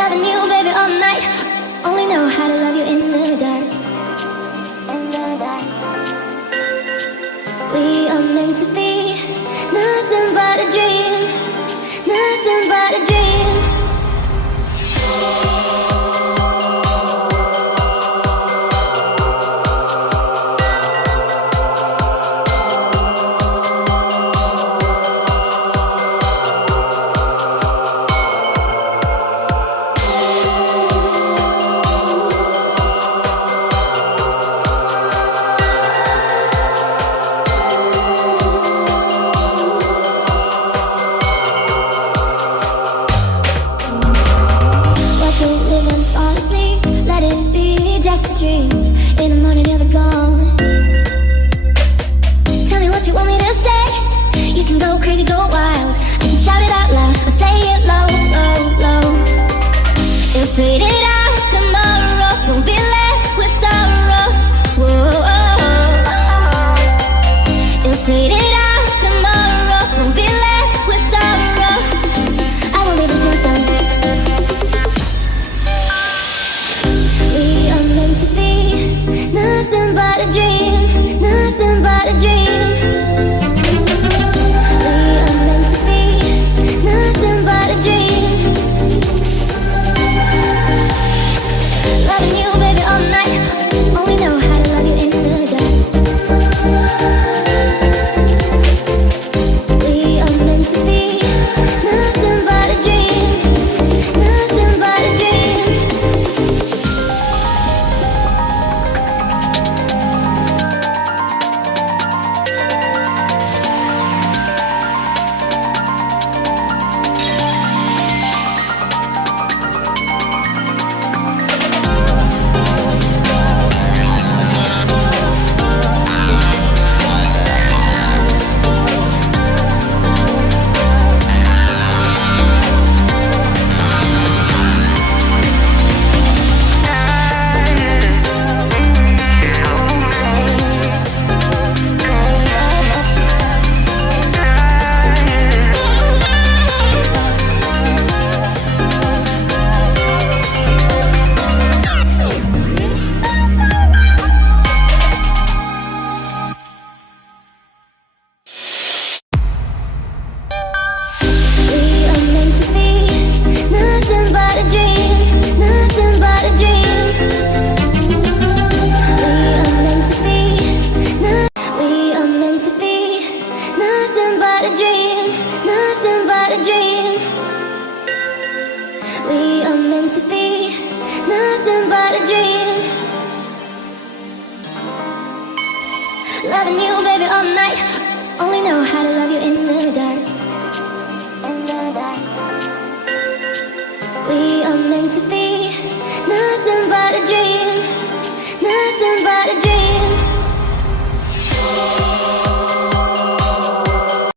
Loving you, baby, all night. Only know how to love you in the dark. We are meant to be nothing but a dream, nothing but a dream. Loving you, baby, all night. Only know how to love you in the dark. We are meant to be